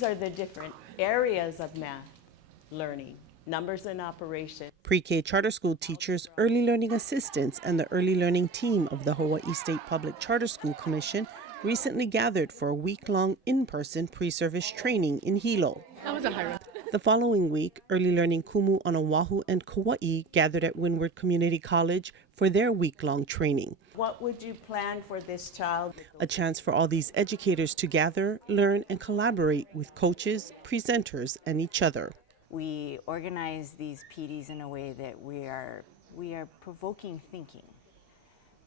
These are the different areas of math learning, numbers and operation. Pre-K charter school teachers, early learning assistants, and the early learning team of the Hawaii State Public Charter School Commission recently gathered for a week-long in-person pre-service training in Hilo. That was a high road. The following week, early learning Kumu on Oahu and Kauai gathered at Windward Community College for their week-long training. What would you plan for this child? A chance for all these educators to gather, learn, and collaborate with coaches, presenters, and each other. We organize these PDs in a way that we are provoking thinking.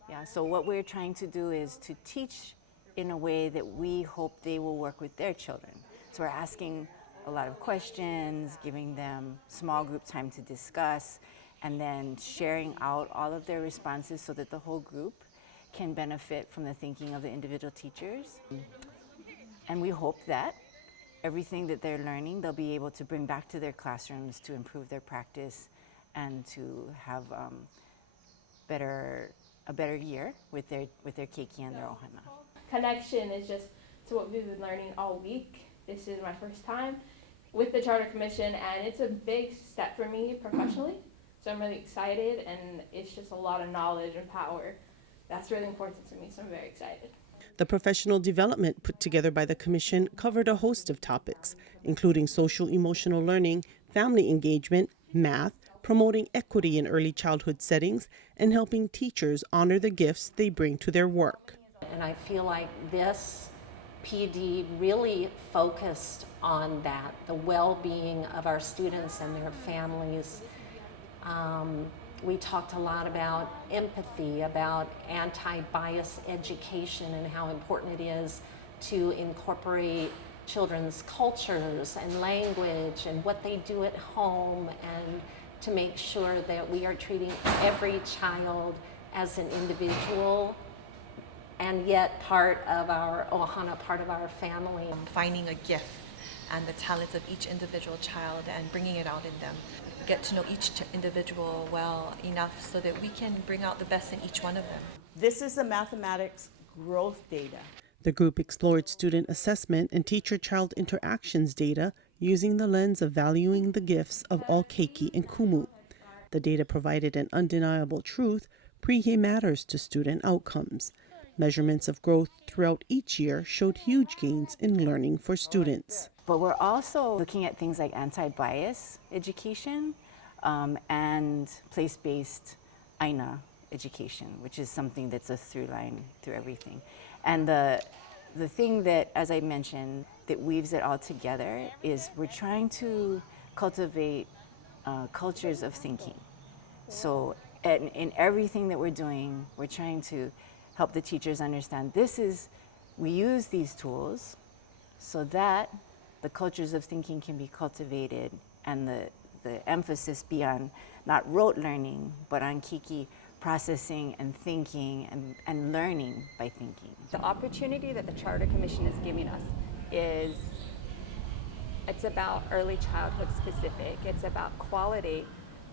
Yeah, so what we're trying to do is to teach in a way that we hope they will work with their children. So we're asking a lot of questions, giving them small group time to discuss, and then sharing out all of their responses so that the whole group can benefit from the thinking of the individual teachers. And we hope that everything that they're learning, they'll be able to bring back to their classrooms to improve their practice and to have a better year with their keiki and their ohana. Connection is just to what we've been learning all week. This is my first time with the Charter Commission, and it's a big step for me professionally. So I'm really excited, and it's just a lot of knowledge and power. That's really important to me, so I'm very excited. The professional development put together by the Commission covered a host of topics, including social-emotional learning, family engagement, math, promoting equity in early childhood settings, and helping teachers honor the gifts they bring to their work. And I feel like this PD really focused on that, the well-being of our students and their families. We talked a lot about empathy, about anti-bias education and how important it is to incorporate children's cultures and language and what they do at home, and to make sure that we are treating every child as an individual and yet part of our ohana, part of our family. Finding a gift and the talents of each individual child and bringing it out in them. Get to know each individual well enough so that we can bring out the best in each one of them. This is the mathematics growth data. The group explored student assessment and teacher-child interactions data using the lens of valuing the gifts of all keiki and kumu. The data provided an undeniable truth: pre-K matters to student outcomes. Measurements of growth throughout each year showed huge gains in learning for students. But we're also looking at things like anti-bias education and place-based ʻAina education, which is something that's a through line through everything. And the thing that, as I mentioned, that weaves it all together is we're trying to cultivate cultures of thinking. So in everything that we're doing, we're trying to help the teachers understand we use these tools so that the cultures of thinking can be cultivated, and the emphasis be on not rote learning, but on keiki processing and thinking and learning by thinking. The opportunity that the Charter Commission is giving us it's about early childhood specific, it's about quality,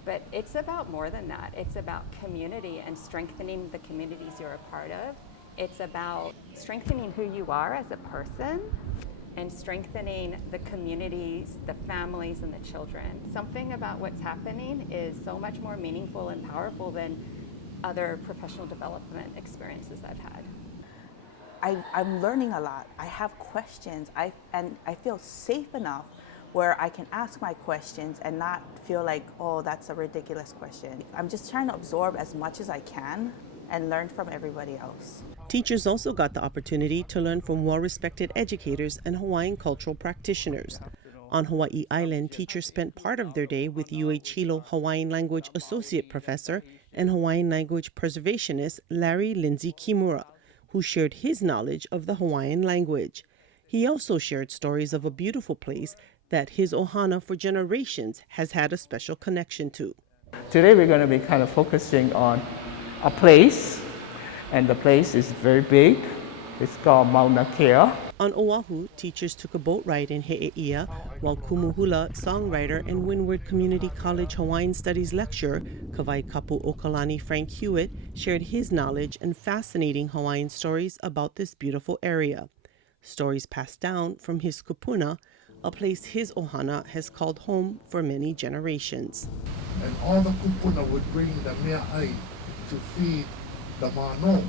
but it's about more than that. It's about community and strengthening the communities you're a part of. It's about strengthening who you are as a person and strengthening the communities, the families, and the children. Something about what's happening is so much more meaningful and powerful than other professional development experiences I've had. I'm learning a lot. I have questions, and I feel safe enough where I can ask my questions and not feel like, oh, that's a ridiculous question. I'm just trying to absorb as much as I can and learn from everybody else. Teachers also got the opportunity to learn from well-respected educators and Hawaiian cultural practitioners. On Hawaii Island, teachers spent part of their day with UH Hilo Hawaiian Language Associate Professor and Hawaiian Language Preservationist Larry Kimura, who shared his knowledge of the Hawaiian language. He also shared stories of a beautiful place that his ohana for generations has had a special connection to. Today we're going to be kind of focusing on a place, and the place is very big. It's called Mauna Kea. On Oahu, teachers took a boat ride in He'eia, while Kumu Hula, songwriter and Windward Community College Hawaiian Studies lecturer, Kapu Frank Hewitt, shared his knowledge and fascinating Hawaiian stories about this beautiful area. Stories passed down from his kupuna, a place his ohana has called home for many generations. And all the kupuna would bring the mea'ai to feed the mano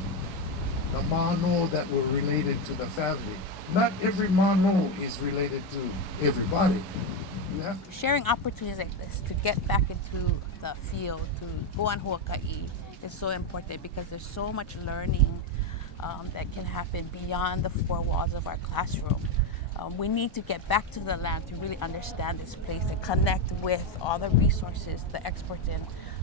that were related to the family. Not every mano is related to everybody. You have to sharing opportunities like this to get back into the field, to go on huakaʻi is so important because there's so much learning that can happen beyond the four walls of our classroom. We need to get back to the land to really understand this place and connect with all the resources, the experts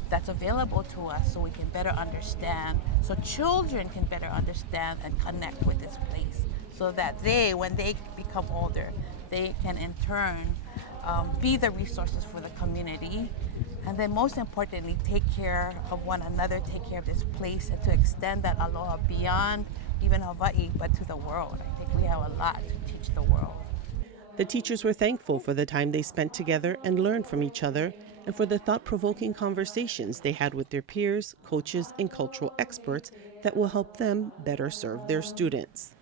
that's available to us so we can better understand, so children can better understand and connect with this place so that they, when they become older, they can in turn be the resources for the community, and then most importantly, take care of one another, take care of this place, and to extend that aloha beyond even Hawaii, but to the world. I think we have a lot to teach the world. The teachers were thankful for the time they spent together and learned from each other, and for the thought-provoking conversations they had with their peers, coaches, and cultural experts that will help them better serve their students.